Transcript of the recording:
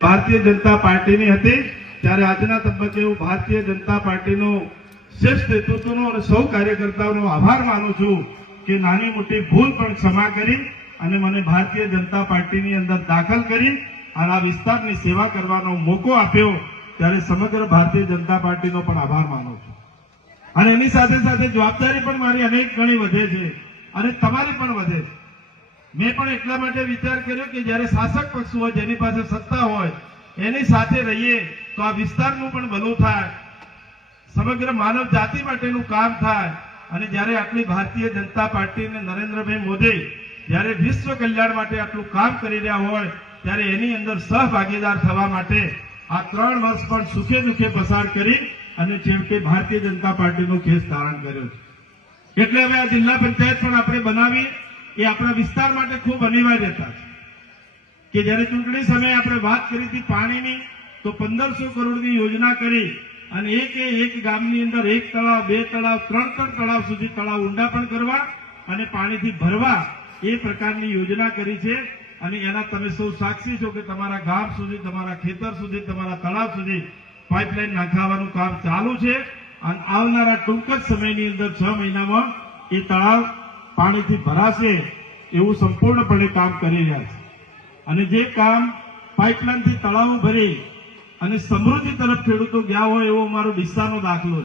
ભારતીય જનતા પાર્ટીની હતી ત્યારે આજના તબક્કે હું ભારતીય જનતા પાર્ટીનો શ્રેષ્ઠ નેતૃત્વનો અને સૌ કાર્યકર્તાઓનો આભાર માનું છું કે નાની મોટી ભૂલ પણ ક્ષમા કરી અને મને ભારતીય જનતા પાર્ટીની અંદર દાખલ કરી અને આ વિસ્તારની સેવા કરવાનો મોકો આપ્યો ત્યારે સમગ્ર ભારતીય જનતા પાર્ટીનો પણ આભાર માનું છું। અને એની સાથે સાથે જવાબદારી પણ મારી અનેક ગણી વધે છે અને તમારી પણ વધે છે। મેં પણ એટલા માટે વિચાર કર્યો કે જ્યારે શાસક પક્ષ હોય, જેની પાસે સત્તા હોય, એની સાથે રહીએ તો આ વિસ્તારનું પણ ભલું થાય, સમગ્ર માનવ જાતિ માટેનું કામ થાય। અને જ્યારે આટલી ભારતીય જનતા પાર્ટી અને નરેન્દ્રભાઈ મોદી જ્યારે વિશ્વ કલ્યાણ માટે આટલું કામ કરી રહ્યા હોય ત્યારે એની અંદર સહભાગીદાર થવા માટે આ 3 વર્ષ પણ સુખે દુઃખે પસાર કરી અને છેવટે ભારતીય જનતા પાર્ટીનો ખેસ ધારણ કર્યો છે। એટલે હવે આ જિલ્લા પંચાયત પણ આપણે બનાવી એ આપણા વિસ્તાર માટે ખૂબ અનિવાર્યતા છે કે જ્યારે ચૂંટણી સમયે આપણે વાત કરી હતી પાણીની તો 1500 કરોડની યોજના કરી અને એક ગામની અંદર 1 તળાવ, 2 તળાવ, 3 તળાવ સુધી તળાવ ઊંડા પણ કરવા અને પાણીથી ભરવા એ પ્રકારની યોજના કરી છે। અને એના તમે સૌ સાક્ષી છો કે તમારા ગામ સુધી, તમારા ખેતર સુધી, તમારા તળાવ સુધી પાઇપલાઇન નાખવાનું કામ ચાલુ છે અને આવનારા ટૂંક જ સમયની અંદર 6 મહિનામાં એ તળાવ પાણીથી ભરાશે એવું સંપૂર્ણપણે કામ કરી રહ્યા છે। અને જે કામ પાઇપલાઇનથી તળાવ ભરી અને સમૃદ્ધિ તરફ ખેડૂતો ગયા હોય એવો અમારો ડીસાનો દાખલો છે।